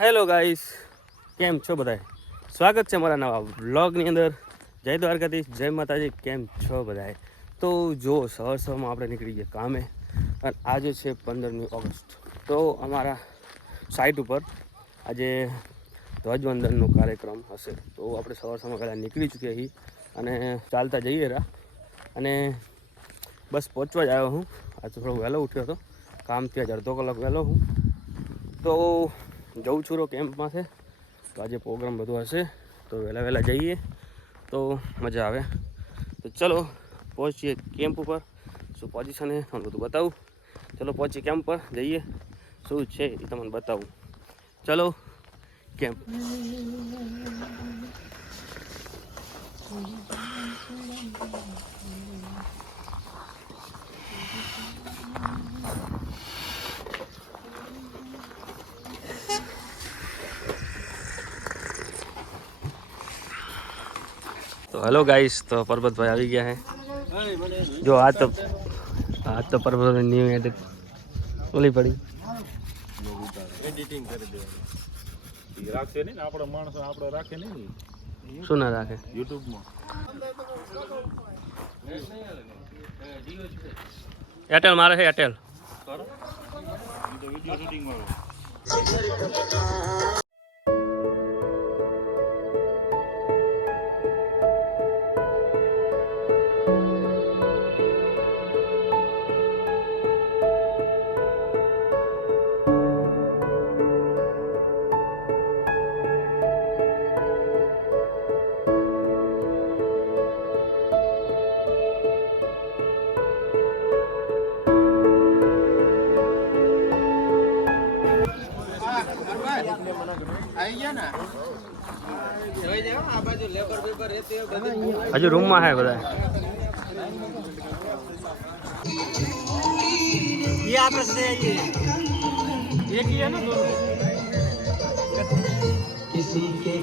Hello guys, કેમ છો બધાય? સ્વાગત છે મારા નવા વ્લોગની અંદર. જય દ્વારકાધીશ, જય માતાજી. કેમ છો બધાય? તો જો સવારમાં આપણે નીકળી ગયા કામે અને આજે છે 15મી ઓગસ્ટ. તો અમારા સાઇટ ઉપર આજે ધ્વજવંદનનો કાર્યક્રમ હશે. તો આપણે સવારમાં પહેલાં નીકળી ચૂક્યા છીએ અને ચાલતા જઈએ રહ્યા અને બસ પહોંચવા જ આવ્યો હું. આજે થોડો વહેલો ઉઠ્યો હતો, કામથી આજે અડધો કલાક વહેલો હું. તો જઉં છું કેમ્પમાં છે. તો આજે પ્રોગ્રામ બધું હશે તો વહેલા જઈએ તો મજા આવે. તો ચલો પહોંચીએ કેમ્પ ઉપર. શું પોઝિશન છે તમને બધું બતાવું. ચલો પહોંચીએ કેમ્પ પર, જઈએ શું છે એ તમને બતાવું. ચલો કેમ્પ. તો હેલો ગાઈસ, તો પરબતભાઈ આવી ગયા છે. જો આ તો પરબતભાઈ ન્યૂ એડિટ ઓલી પડી એડિટિંગ કરી દેવાની. રાખશે નહીં ને આપણો માણસ આપણે રાખે નહીં. શું ના રાખે યુટ્યુબમાં એરટેલ મારે છે. એરટેલ વિડીયો શૂટિંગ વાળો. હજુ રૂમમાં છે બધા. ये आपस से ये एक ही है ना दोनों किसी के